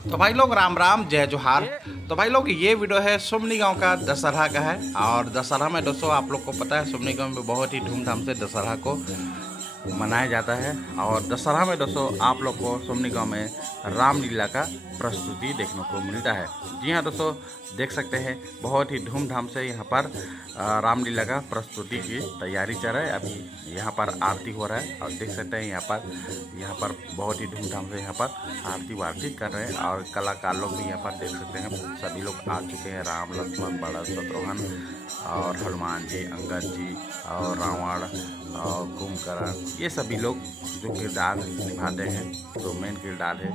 तो भाई लोग राम राम जय जोहार। तो भाई लोग ये वीडियो है सुमनी गांव का दशहरा का है। और दशहरा में दोस्तों आप लोग को पता है सुमनी गांव में बहुत ही धूमधाम से दशहरा को मनाया जाता है। और दशहरा में दोस्तों आप लोग को सुमनी गांव में रामलीला का प्रस्तुति देखने को मिलता है। जी हाँ दोस्तों, देख सकते हैं बहुत ही धूमधाम से यहाँ पर रामलीला का प्रस्तुति की तैयारी चल रहा है। अभी यहाँ पर आरती हो रहा है और देख सकते हैं यहाँ पर बहुत ही धूमधाम से यहाँ पर आरती वारती कर रहे हैं। और कलाकार लोग भी यहाँ पर देख सकते हैं सभी लोग आ चुके हैं। राम लक्ष्मण भरत शत्रुघ्न और हनुमान जी, अंगद जी और रावण और कुंभकर्ण, ये सभी लोग जो किरदार निभाते हैं, जो मेन किरदार है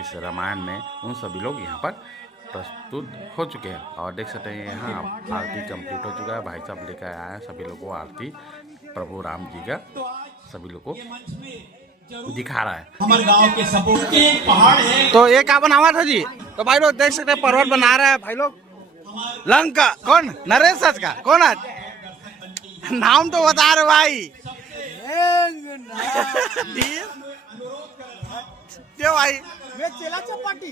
इस रामायण में, उन सभी लोग यहाँ पर प्रस्तुत हो चुके हैं। और देख सकते हैं यहाँ आरती कंप्लीट हो चुका है। भाई साहब लेकर आए हैं सभी लोगों को आरती, प्रभु राम जी का सभी लोगों को दिखा रहा है। हमारे गांव के सपोर्ट के पहाड़ है। तो ये क्या बना हुआ था जी? तो भाई लोग देख सकते हैं पर्वत बना रहा है भाई लोग। लंका कौन? नरेश सच का कौन है? नाम तो बता रहे भाई। क्यों भाई? मैं चेला चपाटी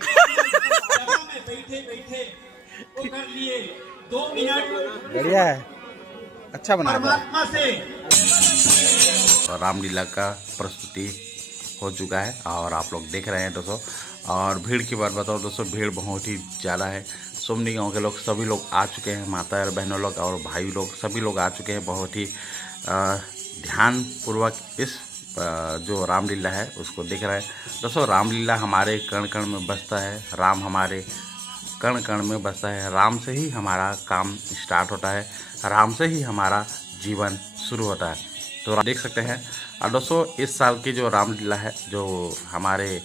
बैठे बैठे वो कर लिए 2 मिनट। बढ़िया है, अच्छा बना है। परमात्मा से और रामलीला का प्रस्तुति हो चुका है और आप लोग देख रहे हैं दोस्तों। और भीड़ की बात बताओ दोस्तों, भीड़ बहुत ही ज़्यादा है। सुमनी गांव के लोग सभी लोग आ चुके हैं, माता और बहनों लोग और भाई लोग सभी लोग आ चुके हैं। बहुत ही ध्यानपूर्वक इस जो रामलीला है उसको देख रहे हैं दोस्तों। रामलीला हमारे कण कण में बसता है, राम हमारे कण कण में बसता है। राम से ही हमारा काम स्टार्ट होता है, राम से ही हमारा जीवन शुरू होता है। तो देख सकते हैं। और दोस्तों इस साल की जो रामलीला है, जो हमारे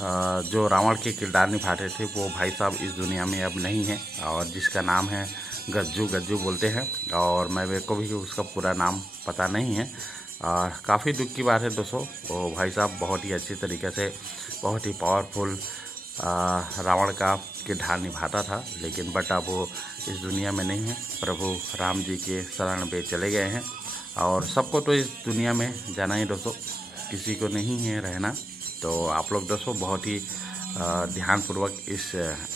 जो रावण के किरदार निभाते थे वो भाई साहब इस दुनिया में अब नहीं है, और जिसका नाम है गज्जू बोलते हैं। और मेरे को भी उसका पूरा नाम पता नहीं है। और काफ़ी दुख की बात है दोस्तों, वो भाई साहब बहुत ही अच्छी तरीके से बहुत ही पावरफुल रावण का किरदार निभाता था, लेकिन बट अब वो इस दुनिया में नहीं है। प्रभु राम जी के शरण पे चले गए हैं। और सबको तो इस दुनिया में जाना ही दोस्तों, किसी को नहीं है रहना। तो आप लोग दोस्तों बहुत ही ध्यानपूर्वक इस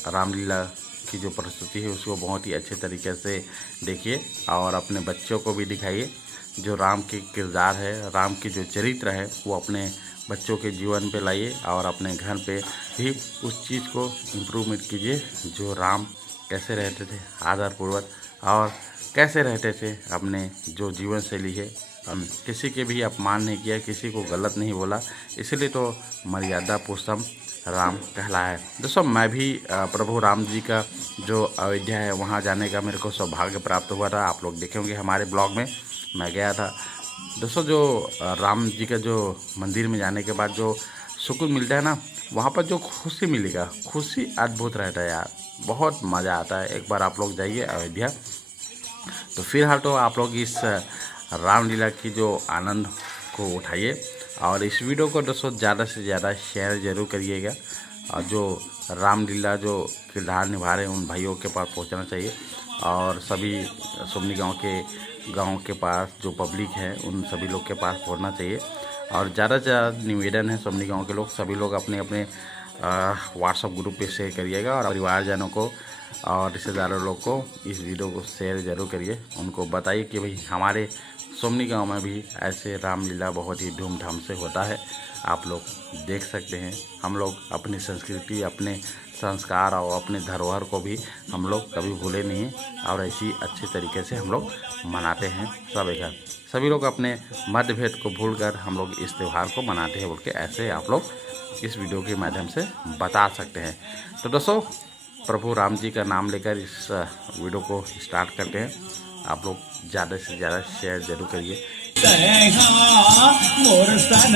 रामलीला की जो प्रस्तुति है उसको बहुत ही अच्छे तरीके से देखिए और अपने बच्चों को भी दिखाइए। जो राम के किरदार है, राम की जो चरित्र है वो अपने बच्चों के जीवन पे लाइए और अपने घर पे भी उस चीज़ को इम्प्रूवमेंट कीजिए। जो राम कैसे रहते थे आदरपूर्वक और कैसे रहते थे, अपने जो जीवन शैली है, किसी के भी अपमान नहीं किया, किसी को गलत नहीं बोला, इसलिए तो मर्यादा पुरुषोत्तम राम कहलाया है। दोस्तों मैं भी प्रभु राम जी का जो अयोध्या है वहाँ जाने का मेरे को सौभाग्य प्राप्त हुआ था। आप लोग देखेंगे हमारे ब्लॉग में मैं गया था दोस्तों। जो राम जी का जो मंदिर में जाने के बाद जो सुकून मिलता है ना, वहाँ पर जो खुशी मिलेगा, खुशी अद्भुत रहता है यार, बहुत मज़ा आता है। एक बार आप लोग जाइए अयोध्या। तो फिलहाल तो आप लोग इस रामलीला की जो आनंद को उठाइए और इस वीडियो को दोस्तों ज़्यादा से ज़्यादा शेयर ज़रूर करिएगा। और जो रामलीला जो किरदार निभा रहे हैं उन भाइयों के पास पहुंचना चाहिए और सभी सुमनी गांव के पास जो पब्लिक है उन सभी लोग के पास पहुंचना चाहिए। और ज़्यादा से ज़्यादा निवेदन है सुमनी गांव के लोग सभी लोग अपने अपने व्हाट्सएप ग्रुप पे शेयर करिएगा और परिवारजनों को और रिश्तेदारों लोग को इस वीडियो को शेयर ज़रूर करिए। उनको बताइए कि भाई हमारे सुमनी गांव में भी ऐसे रामलीला बहुत ही धूमधाम से होता है। आप लोग देख सकते हैं, हम लोग अपनी संस्कृति, अपने संस्कार और अपने धरोहर को भी हम लोग कभी भूले नहीं हैं और ऐसी अच्छे तरीके से हम लोग मनाते हैं। सभी लोग अपने मतभेद को भूलकर हम लोग इस त्यौहार को मनाते हैं बोल के ऐसे आप लोग इस वीडियो के माध्यम से बता सकते हैं। तो दोस्तों प्रभु राम जी का नाम लेकर इस वीडियो को स्टार्ट करते हैं। आप लोग ज़्यादा से ज़्यादा शेयर जरूर करिए। मोर सन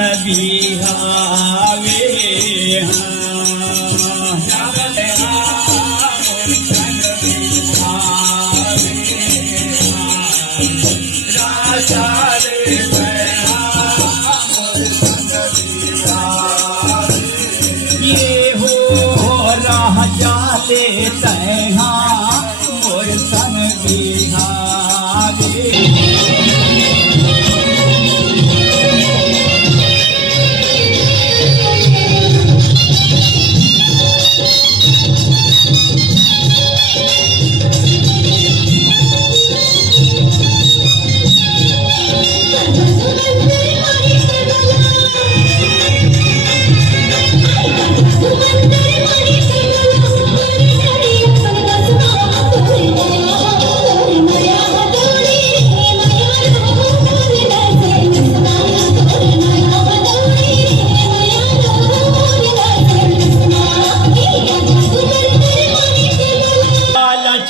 ये हो राह जाते तैहा मोर सन बिहारे।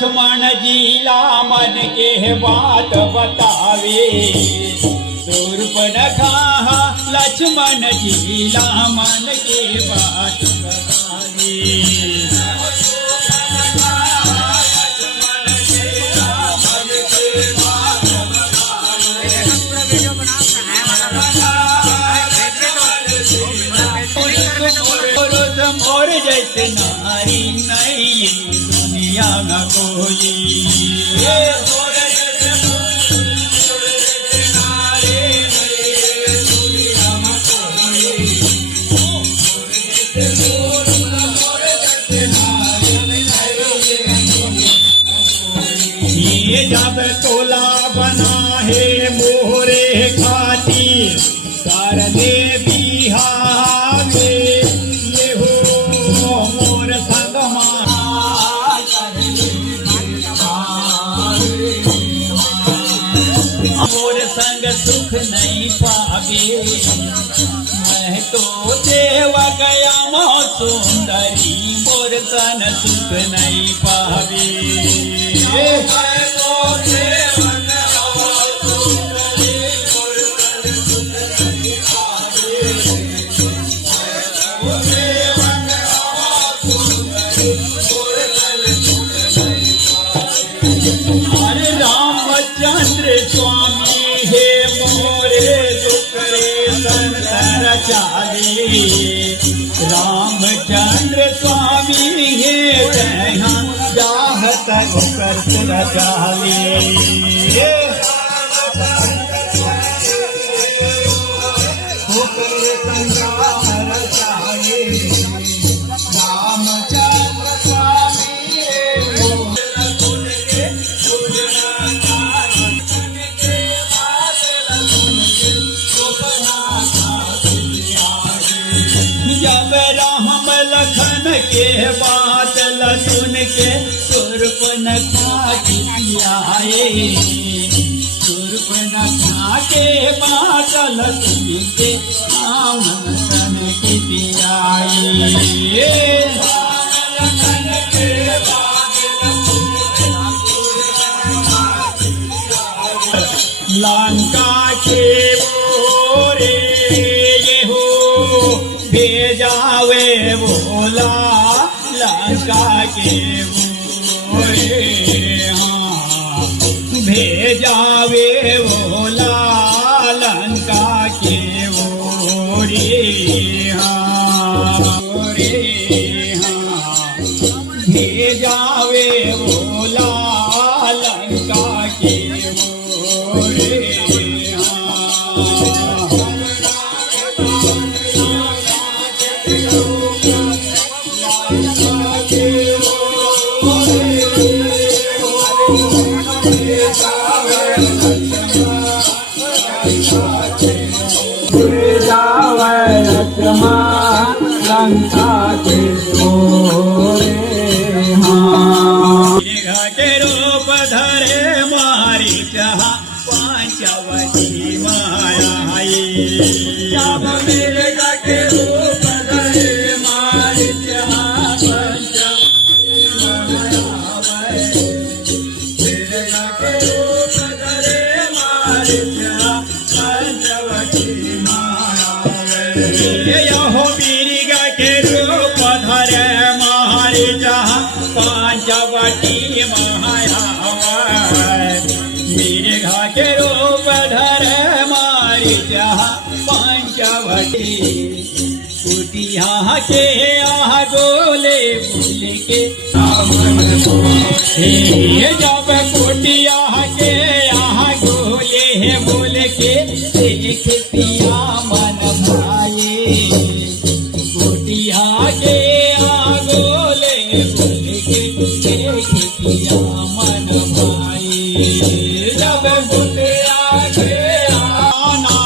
लक्ष्मण जीला मन के बात बतावे शूर्पणखा लक्ष्मण जीला मन के बात बतावे मोर जैसे नारी नहीं दुनिया में कोई ये जब तोला बना है मोरे खातिर कर दे बिहावे ये हो मोर संग मोर संग सुख नहीं पावे मैं तो देव गया मो सुंदरी मोर तन सुख नहीं पावे मैं तो देव हरे रामचंद्र स्वामी हे मोरे दुखरे संतर चाले रामचंद्र स्वामी हे जहाँ चाहत कर चाले रामचंद्र स्वामी जब राम लखन के बादल सुन के शूर्पणखा आए शूर्पणखा के बादल सुन के राम की आए लंका के बोरे ये हो भेजावे बोला लंका के बोरे हाँ भेजावे बोला लंका के बोरे हाँ भेजावे बोला लंका के बोरे लंका के के रूप धरे मारी जहाँ पांचवती माया जब मेरे के रूप धरे मारी जहाँ पंचवती माया मेरे के रूप धरे मारी जहाँ पंचवती माया यहो बीरिगा के रूप धरे मारी जहाँ पांचवती माया मेरे घा के रूप धरे मारी जहाँ पंचवटी कुटिया के आह गोले बोले के जब कुटिया के आह गोले बोले के देख पिया मन भाए कुटिया के आह गोले बोले के देख पिया मन भाए जब कुटिया के आना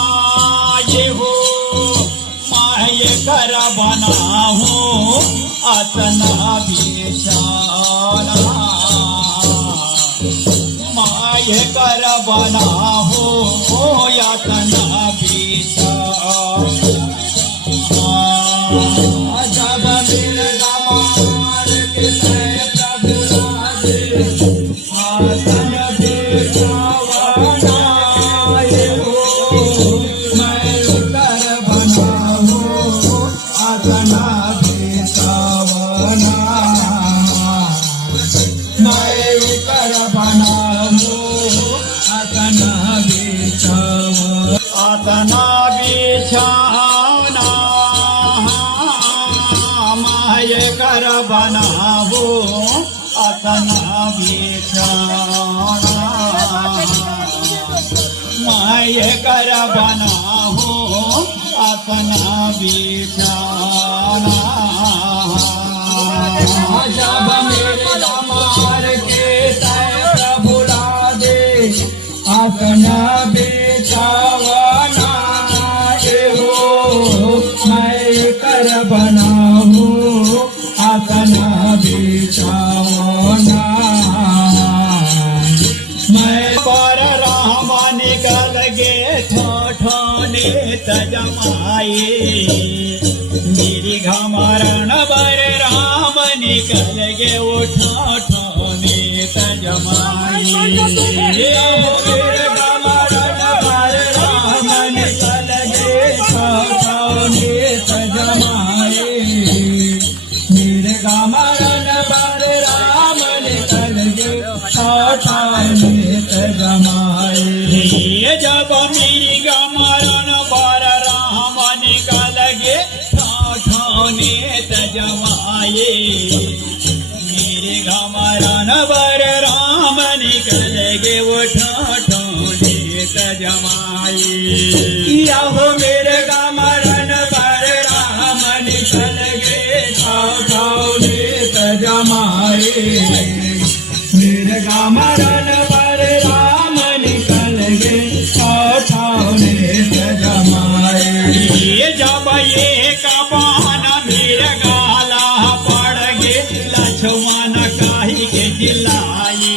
ये हो माय कर बना हूँ अतना विशाला माय कर बना हूँ अतना विशाला जब मिल गमार के प्रभु ना मैं कर बनाऊ आतना बिछाओ आतना बिछाना मैं कर बनावो आतना बिछाना मैं कर बनाहो आतना बिछाना जब मेरे मार के तय भुला दे अपना बेचावना हो मैं कर बनाऊ अपना बेचावना मैं पर राम निकल गे ठोठोने तजमाए मेरी घमरण बर राम निकल गे वो ठोठोने तजमाए मेरे घमरण पर राम निकल गे ठोठोने तजमाए मेरे घमरण पर राम निकल गे ठोठोने तजमाए जब मेरी घमरण बर राम निकल गे ठोठोने तजमाए मेरे घमरण बर राम निकल गे वो ठोठोने तजमाए यहो मेरे घमरण पर राम निकल गे ठोठोने तजमाए मेरे घमरण पर राम निकल गे ठोठोने तजमाए जब ये कबान मेरे गाला पड़ गे लक्ष्मण काहि के जिलाए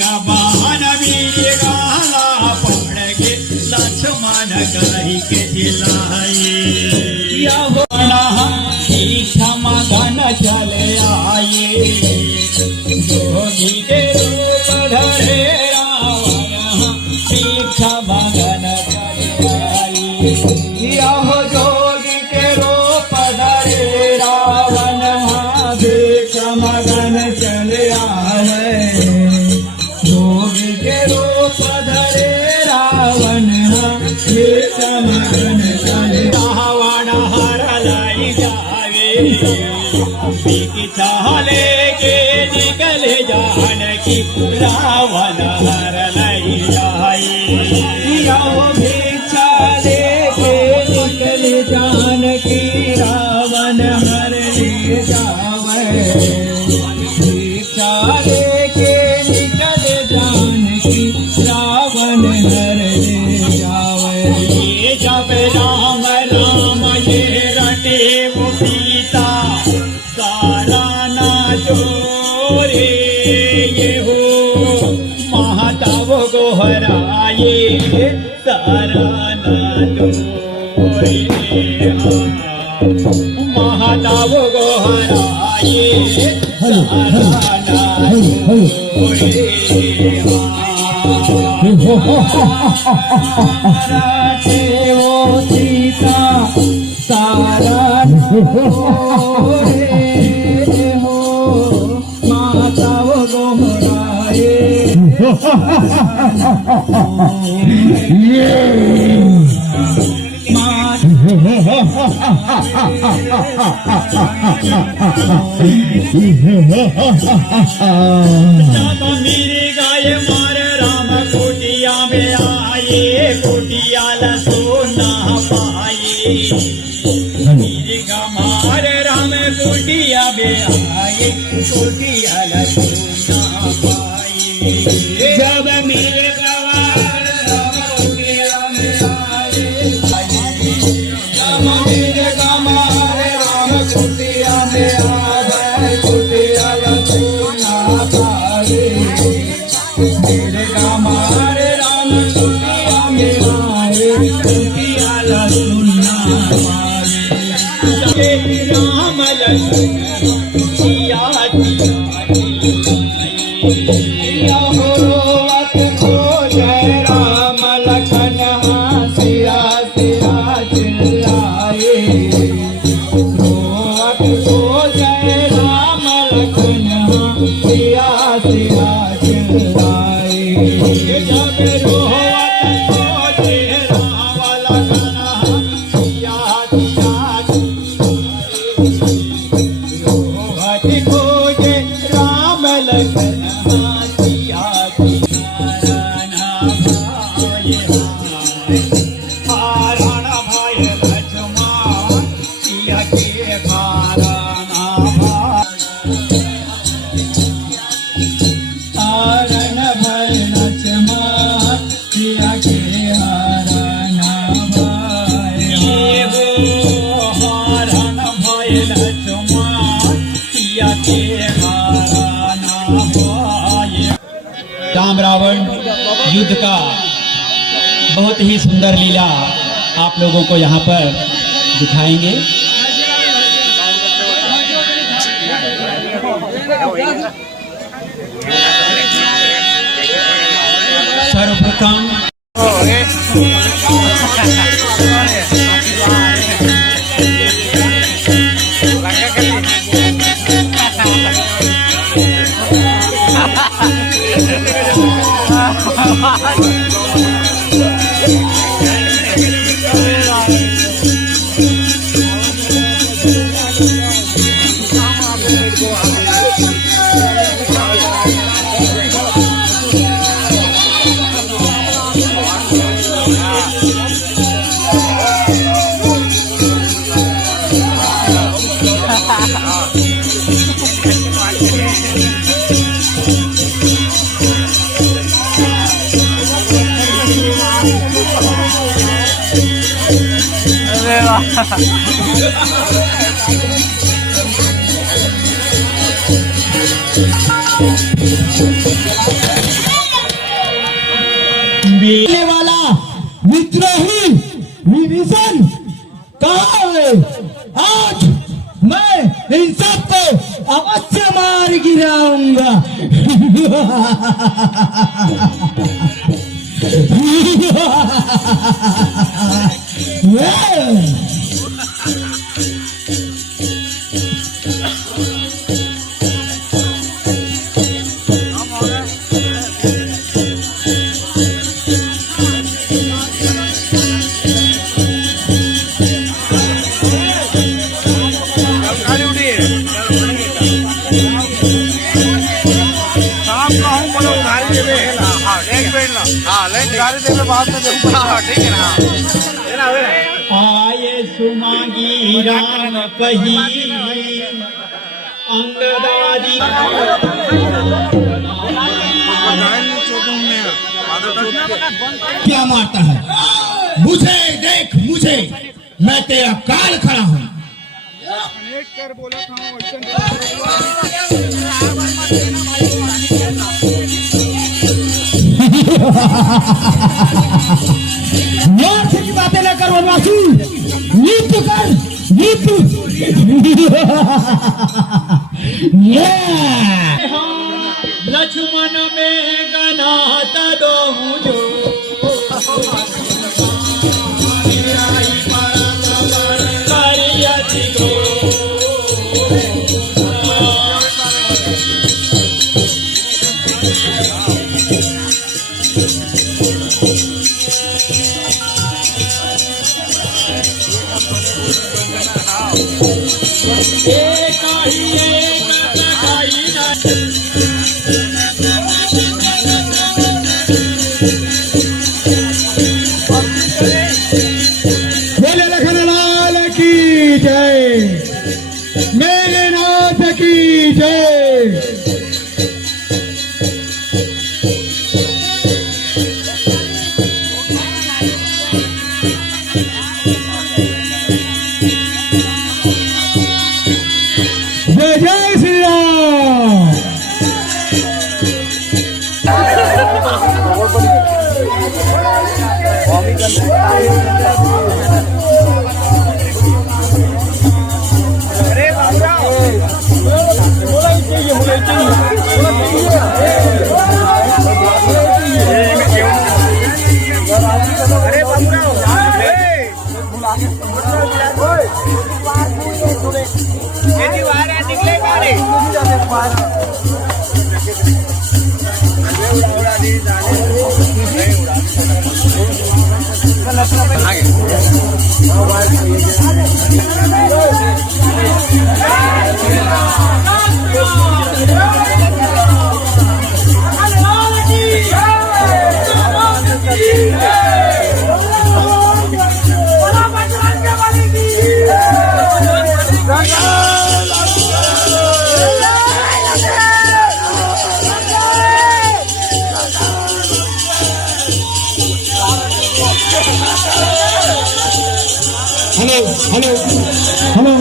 कबान मेरे गाला पड़ गे लक्ष्मण काहि के जिलाए यहो मगन चले आए जोगी के रूप धरे रावण शिक्षा मगन चले आए यहो जोगी के रूप धरे रावण देख मगन चले आए जोगी के रूप धरे रावण देख मगन चले रावण हर लाई जावे पीकी चाले के निकल जानकी रावण हर लाई जाए यहो भिक्षा लेके निकल जानकी रावण हर ले जावे भिक्षा लेके निकल जानकी रावण हर ले जावे ये जब राम राम ये रटे वो सीता सारा ना चोरे ये हो महाताव गोहराए सारा ना चोरे महाताव गोहराए सारा ना चोरे राधे वो सीता सारा रे हो माता वो गोहराए जब मेरे गाय मार राम कुटिया में आए कुटिया सोना पाए मेरे गा मार राम कुटिया में आए कुटिया सोना पाए जब मेरे गवार राम कुटिया में आए जब मेरे गवार राम कुटिया में आए कुटिया सुना पाए मेरे गवार राम कुटिया में आए कुटिया सुना पाए राम लक्ष्मण सिया रोवत खोज राम लखन सिया सिया चिल्लाए रोवत राम रावण युद्ध का बहुत ही सुंदर लीला आप लोगों को यहाँ पर दिखाएंगे। सर्वप्रथम मिलने वाला विद्रोही विभीषण कहाँ है? आज मैं इन सबको अवश्य मार गिराऊंगा। आये सुमागी राम कही अंगदारी क्या मारता है? मुझे देख, मुझे, मैं तेरा काल खड़ा हूँ। यार की बातें न कर वनवासी, युद्ध कर, युद्ध। लक्ष्मण में गनाता दो मुझो बोले लखनलाल की जय, मेरे नाथ की जय। जय जय Shri Ram. Hello hello hello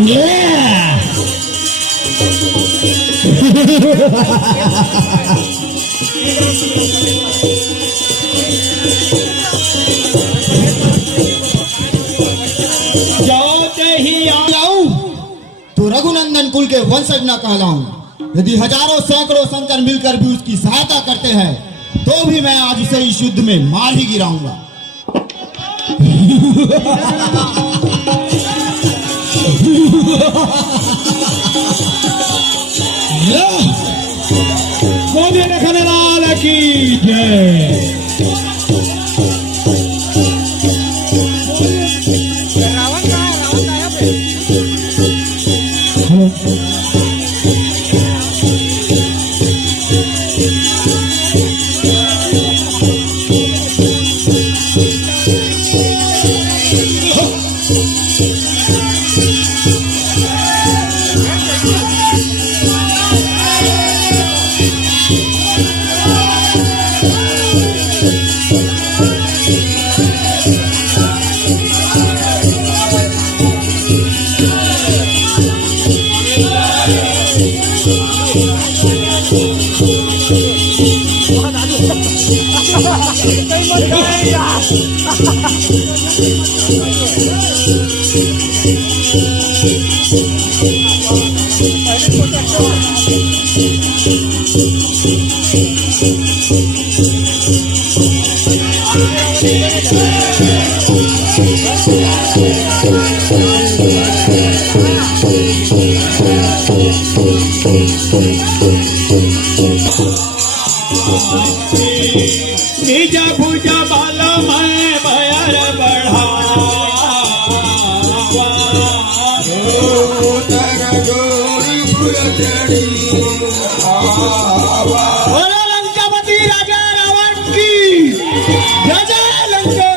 Yeah! तो रघुनंदन कुल के वंशज न कहलाऊं। यदि हजारों सैकड़ों शंकर मिलकर भी उसकी सहायता करते हैं तो भी मैं आज उसे इस युद्ध में मार ही गिराऊंगा। मोदी रखने लाल की जय। निजा भुजा बाला मैं भयर बढ़ा बोलो लंकापति राजा रावण की जय जय लंके।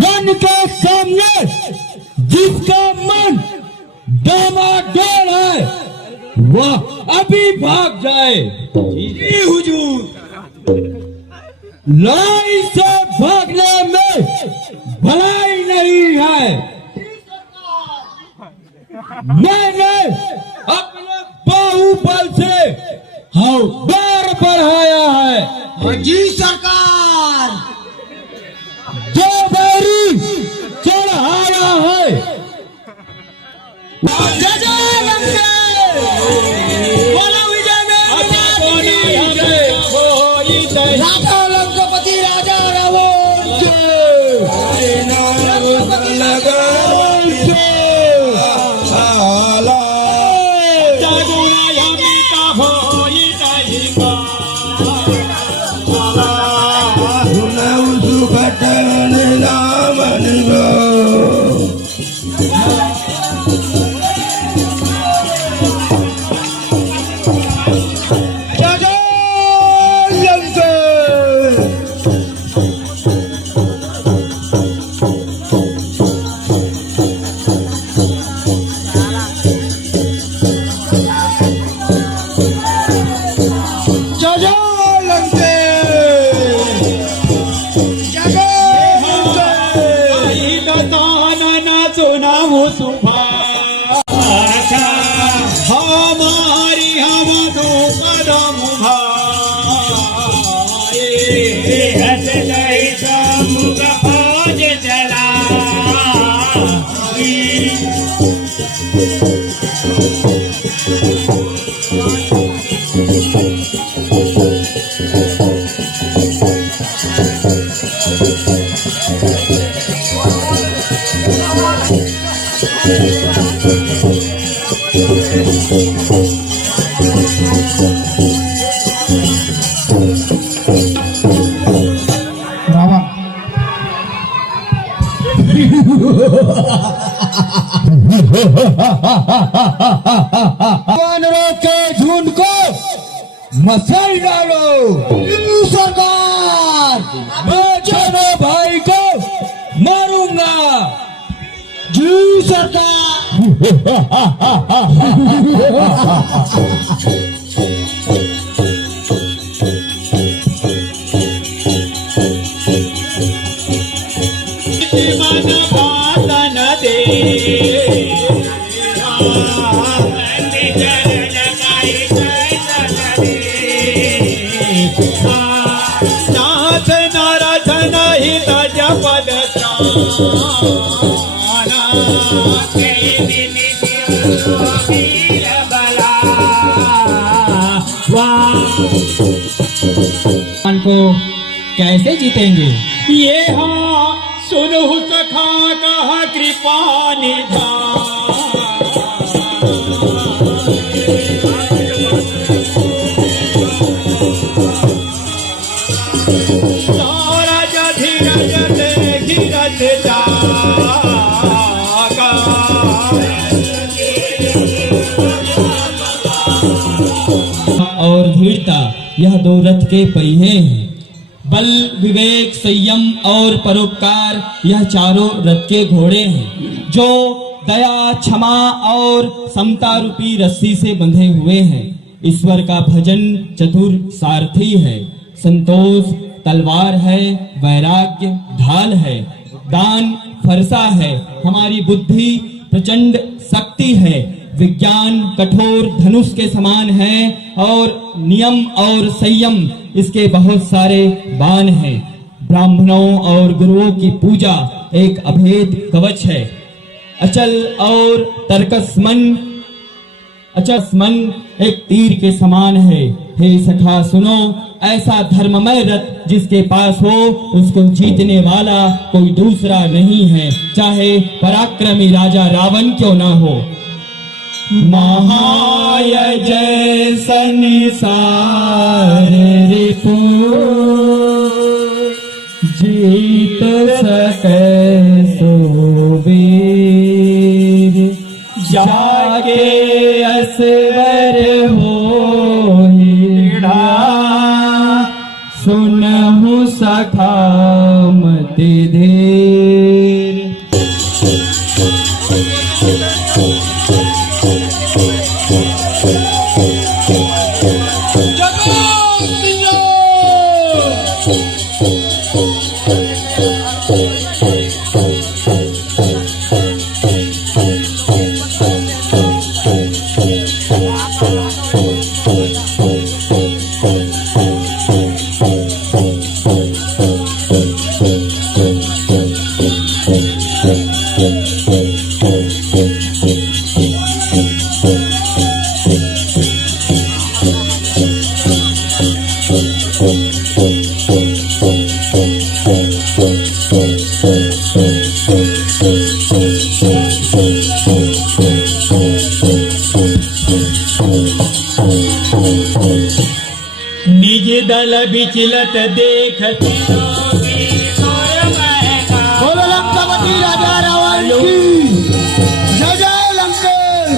जन के सामने जिसका मन डामाडोल है वह अभी भाग जाए। जी हुजूर। लड़ाई से भागने में भलाई नहीं है। मैंने अपने बाहुबल से हौदार बढ़ाया है। जी सरकार। जो बैरी चढ़ाया है। जय जय लंके। बोलो विजय राजा लंकापति राजा रावण हमारी हवा दो कदम भाई चला Thank you. रावण वानरों के झुंड को मसल डालो। हिंदू सरकार, मैं चारों भाई को मारूंगा। जी सरकार। मन बातन दे नाथ नारद नहीं जपद को कैसे जीतेंगे? ये हाँ सुनहु सखा कहा कृपा निधान। तारज धीरज से धीरज जागा। और धीरता यह दो रथ के पहिए हैं। बल, विवेक, संयम और परोपकार यह चारों रथ के घोड़े हैं, जो दया, क्षमा और समता रूपी रस्सी से बंधे हुए हैं। ईश्वर का भजन चतुर सारथी है, संतोष तलवार है, वैराग्य ढाल है, दान फरसा है, हमारी बुद्धि प्रचंड शक्ति है, विज्ञान कठोर धनुष के समान है और नियम और संयम इसके बहुत सारे बाण हैं। ब्राह्मणों और गुरुओं की पूजा एक अभेद कवच है। अचल और तर्कस मन एक तीर के समान है। हे सखा सुनो, ऐसा धर्ममय रथ जिसके पास हो उसको जीतने वाला कोई दूसरा नहीं है, चाहे पराक्रमी राजा रावण क्यों ना हो। महाय जैसा निसार रिपु जीत सके सो वीर। जाके असवर हो सुनहु सखा मति धीर। निज दल विचलत देखते बोलो लंकापति राजा रावण की जय जय लंकेश।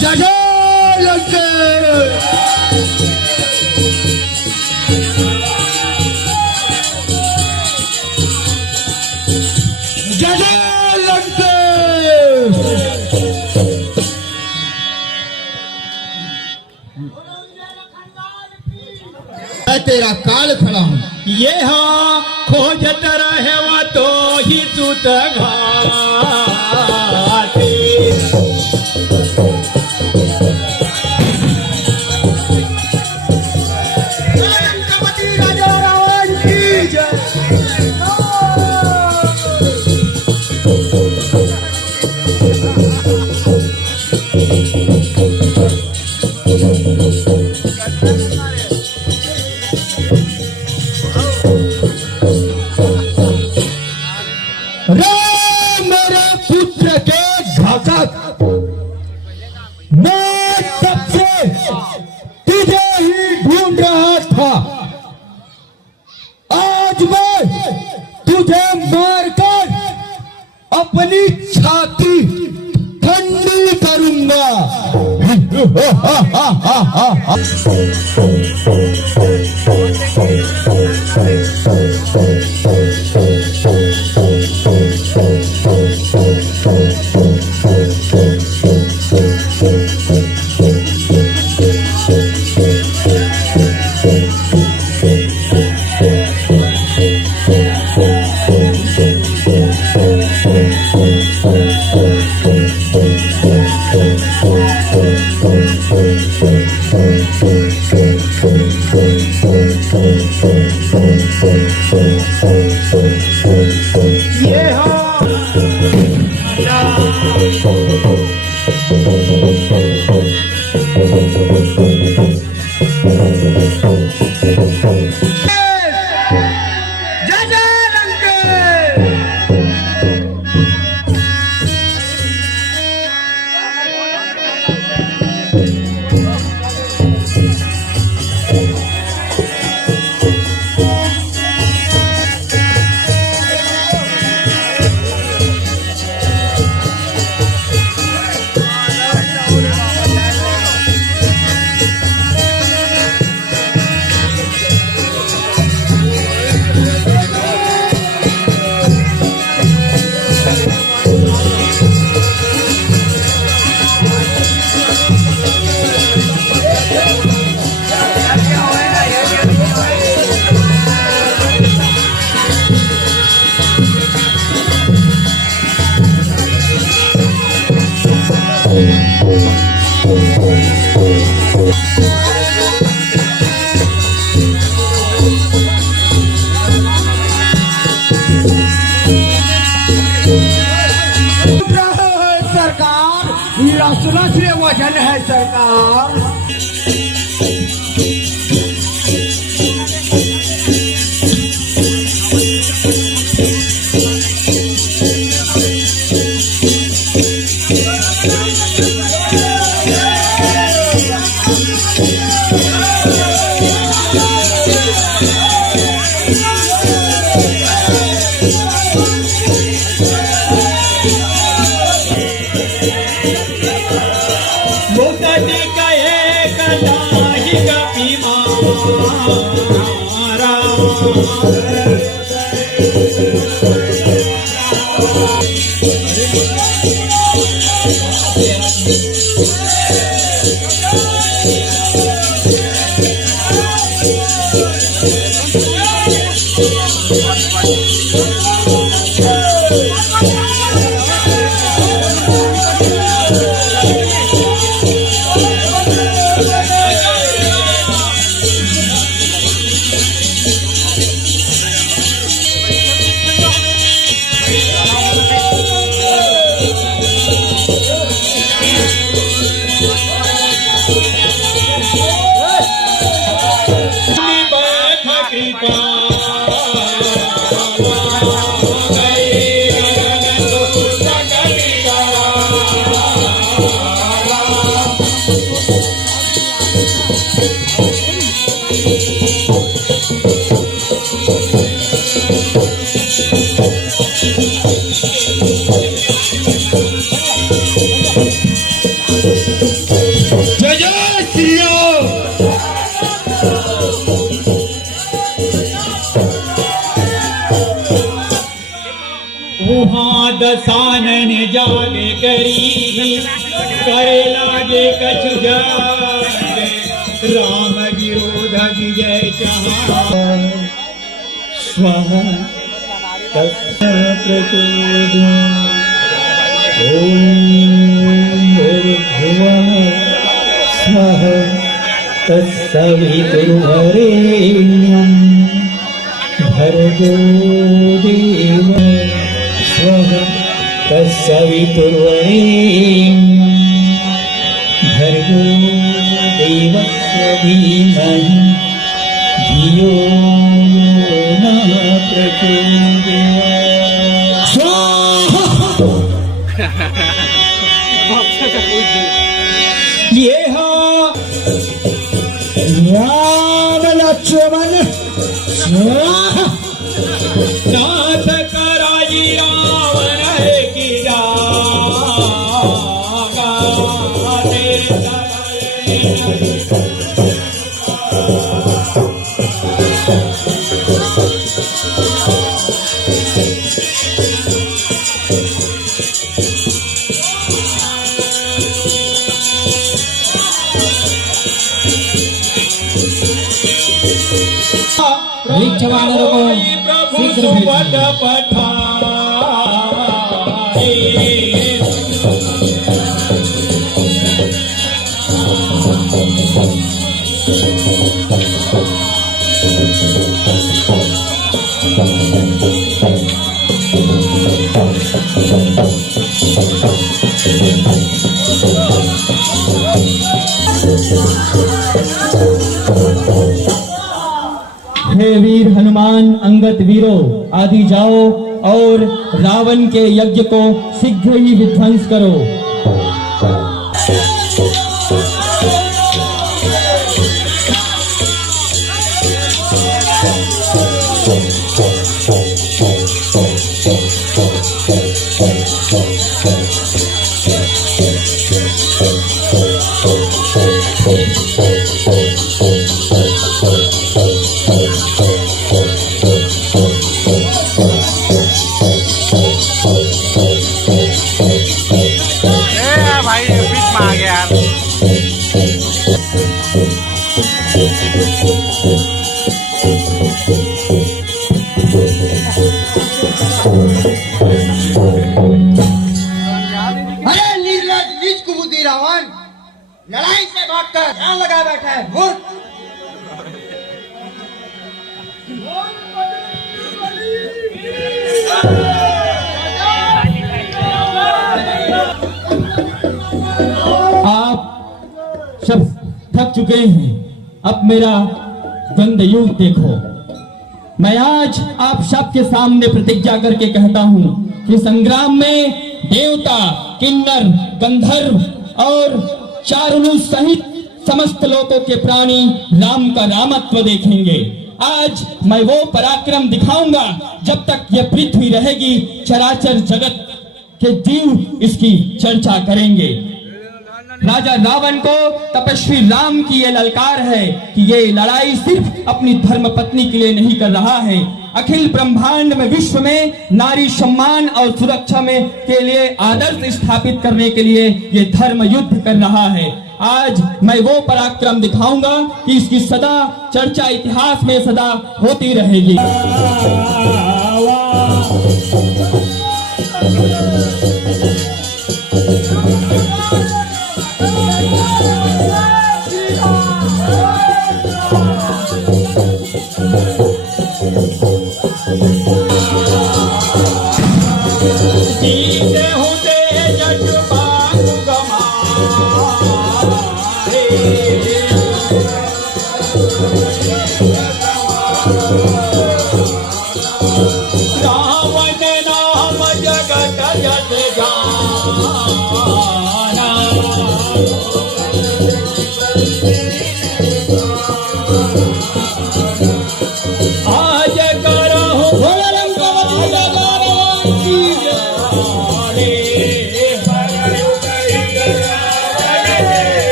जय जय लंकेश। जय जय लंकेश। मैं तेरा काल खड़ा हूँ। ये हाँ खोजत रहे वा तो ही सुत घाटे। लंकापति राजा रावण की जय। सरकार लहसुन से वजन है सरकार। वहाँ दसानन जागे करी करे लागे कछु जागे राम विरोध विजय चाहा स्वाहा प्रचोद भुवः स्वः तत्सवितुर्वरेण्यं भर्गो देवस्य स्वः तत्सवितुर्वरेण्यं भर्गो देवस्य धीमहि धियो न प्रचोदयात्। ये राम लक्ष्मण नाथ कराई रावण की जागा रिक्त वानरों को शीघ्र भेजिए। हे वीर हनुमान अंगद वीरों आदि जाओ और रावण के यज्ञ को शीघ्र ही विध्वंस करो। भाई बीच में आ गया अरे निर्लज नीच कुबुद्धि रावण, लड़ाई से भागकर ध्यान लगा बैठा है मूर्ख। आप सब थक चुके हैं, अब मेरा द्वंद युद्ध देखो। मैं आज आप सबके सामने प्रतिज्ञा करके कहता हूं कि संग्राम में देवता, किन्नर, गंधर्व और चारुणु सहित समस्त लोकों के प्राणी राम का रामत्व देखेंगे। आज मैं वो पराक्रम दिखाऊंगा, जब तक यह पृथ्वी रहेगी चराचर जगत के जीव इसकी चर्चा करेंगे। राजा रावण को तपस्वी राम की यह ललकार है कि ये लड़ाई सिर्फ अपनी धर्म पत्नी के लिए नहीं कर रहा है, अखिल ब्रह्मांड में, विश्व में नारी सम्मान और सुरक्षा में के लिए आदर्श स्थापित करने के लिए ये धर्म युद्ध कर रहा है। आज मैं वो पराक्रम दिखाऊंगा कि इसकी सदा चर्चा इतिहास में सदा होती रहेगी।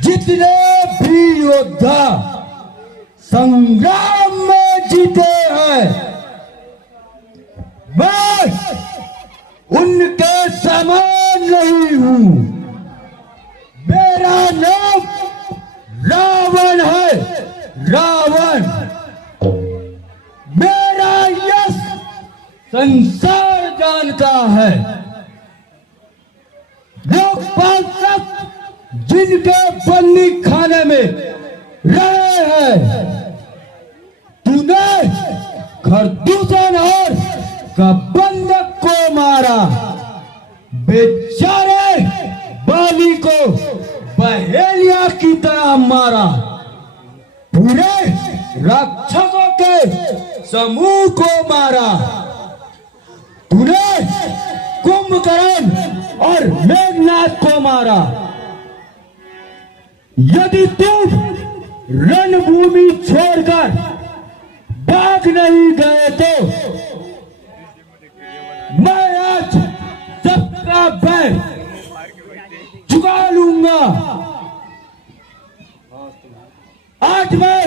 जितने भी योद्धा संग्राम में जीते हैं, मैं उनके समान नहीं हूं। मेरा नाम रावण है, रावण। मेरा यश संसार जानता है। लोग पार्षद जिनके बन्नी खाने में रहे हैं, तूने खरदूषण और कबंधक को मारा, बेचारे बाली को बहेलिया की तरह मारा, पूरे राक्षसों के समूह को मारा। तूने कुंभकर्ण और मेघनाथ को मारा। यदि तुम रणभूमि छोड़कर भाग नहीं गए तो मैं आज सबका पैर चुका लूंगा। आज मैं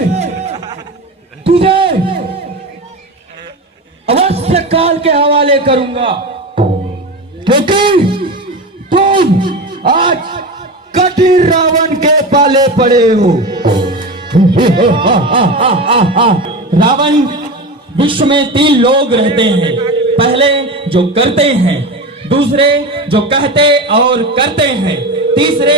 तुझे अवश्य काल के हवाले करूंगा, क्योंकि तुम आज कठिन रावण के पाले पड़े हो। रावण विश्व में 3 लोग रहते हैं। पहले जो करते हैं, दूसरे जो कहते और करते हैं, तीसरे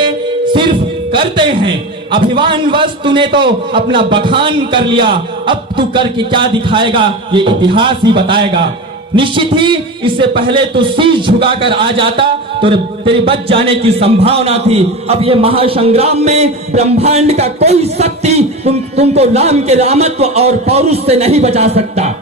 सिर्फ करते हैं। अभिमान वश तूने तो अपना बखान कर लिया, अब तू करके क्या दिखाएगा ये इतिहास ही बताएगा। निश्चित ही इससे पहले तो शीश झुकाकर आ जाता तो तेरी बच जाने की संभावना थी। अब ये महासंग्राम में ब्रह्मांड का कोई शक्ति तुमको राम के रामत्व और पौरुष से नहीं बचा सकता।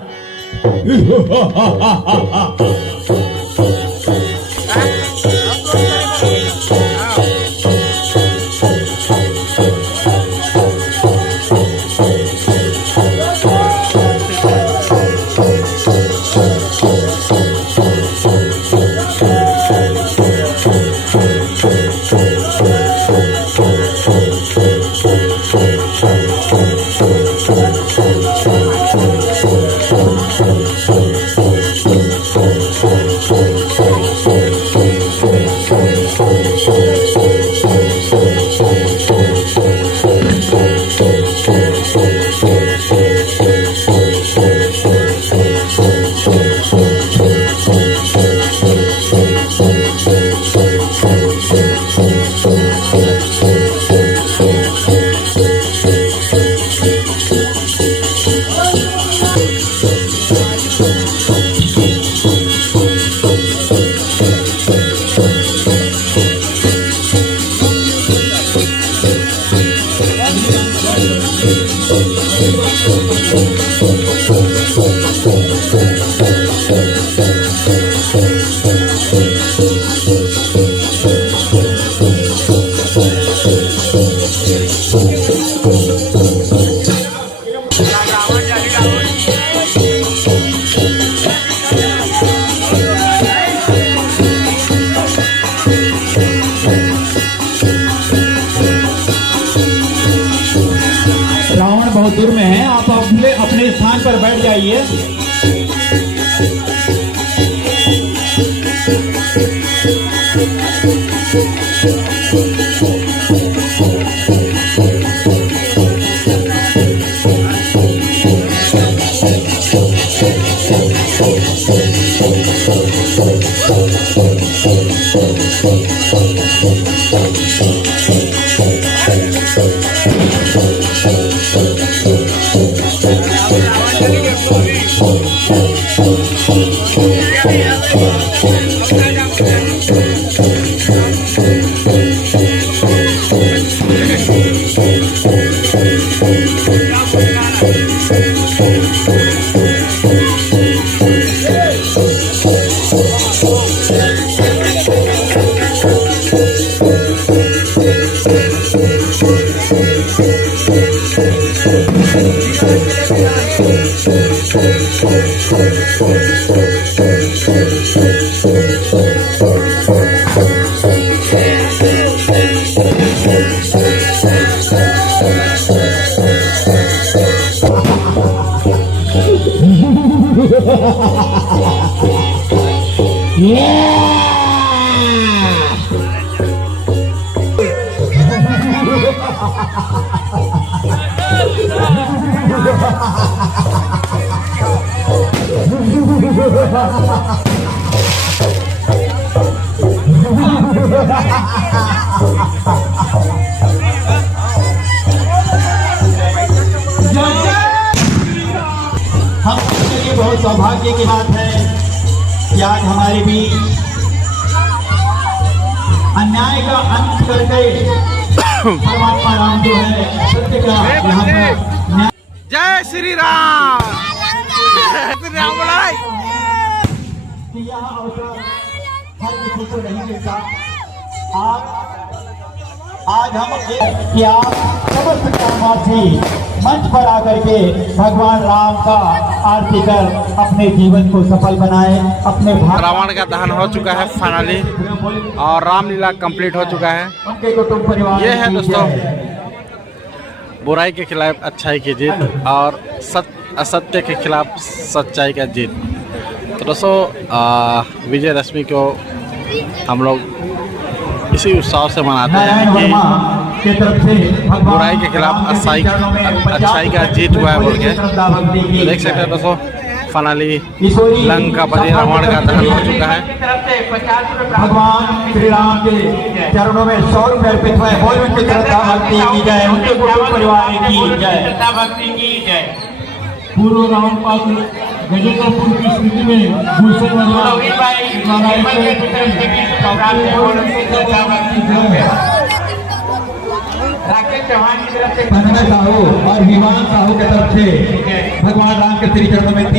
बहुत दूर में है, आप अपने स्थान पर बैठ जाइए। हम सबके लिए बहुत सौभाग्य की बात है कि आज हमारे बीच अन्याय का अंत करके परमात्मा राम जो है सत्य का यहाँ पर जय श्री राम। श्री राम बोला। यह अवसर हर किसी को नहीं मिलता। आज हम कि आप समस्त ग्रामवासी मंच पर आकर के भगवान राम का आरती कर अपने जीवन को सफल बनाए, अपने रावण का दहन हो चुका है फाइनली और रामलीला कंप्लीट हो चुका है। उनके कुटुंब परिवार ये है दोस्तों बुराई के खिलाफ अच्छाई की जीत और असत्य के खिलाफ सच्चाई का जीत। तो दोस्तों विजयदशमी को हम लोग इसी उत्साह से मनाते हैं कि बुराई के खिलाफ अच्छाई का जीत हुआ है बोल के। देख सकते हैं दोस्तों फाइनली लंकापति रावण का दहन हो चुका है। भगवान श्री राम के चरणों में 100 रुपये अर्पित हुए। बोल उनकी श्रद्धा भक्ति की जय, उनके कुटुंब परिवार की जय, भक्ति की जय। पूर्व रावण पात्र गजेंद्रपुर की स्थिति में राकेश चौहान की तरफ से साहू और विमान साहू की तरफ से भगवान राम के श्री चरणों में